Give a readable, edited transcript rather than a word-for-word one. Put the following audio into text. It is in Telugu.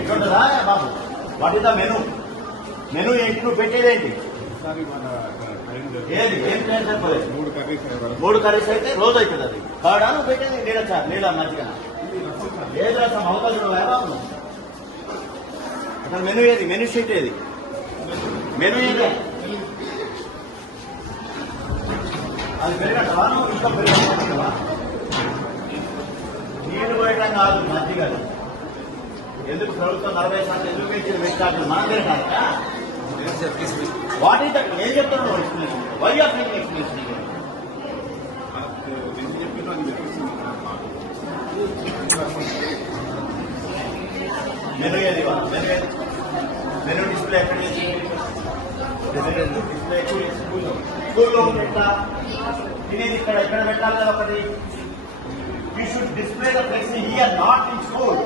ఇట్లుంటుందా బాబు? What is the menu? Menu ఏంటి? నువ్వు పెట్టేదేంటి? ఏది ఏం చేయాలి సరిపోలేదు? 3 కర్రీస్ అయితే రోజు అవుతుంది. అది కాడా నువ్వు పెట్టేది? నీళ్ళ సార్ నీళ్ళ మంచిగా ఏది రసం అవకాశం బాబు? అసలు మెను ఏది? మెను షీట్ ఏది? మెను ఏది? అది పెరగటవా? నువ్వు ఇంకా పెరగటవా? నీళ్లు పోయటం కాదు, మజ్జిగ. ఎందుకు ప్రభుత్వం 40% ఎందుకు పెంచింది? పెట్టాలి మనం పెరగాలి. What is that? ఏం చెప్తున్నావు explanation? Why are making explanation? Menu ఏది? మెను డిస్ప్లే ఎక్కడ డిస్ప్లే? స్కూల్లో పెట్టా తినేది ఇక్కడ ఎక్కడ పెట్టాలి కదా ఒకటి. You should display the flexi here, not in school.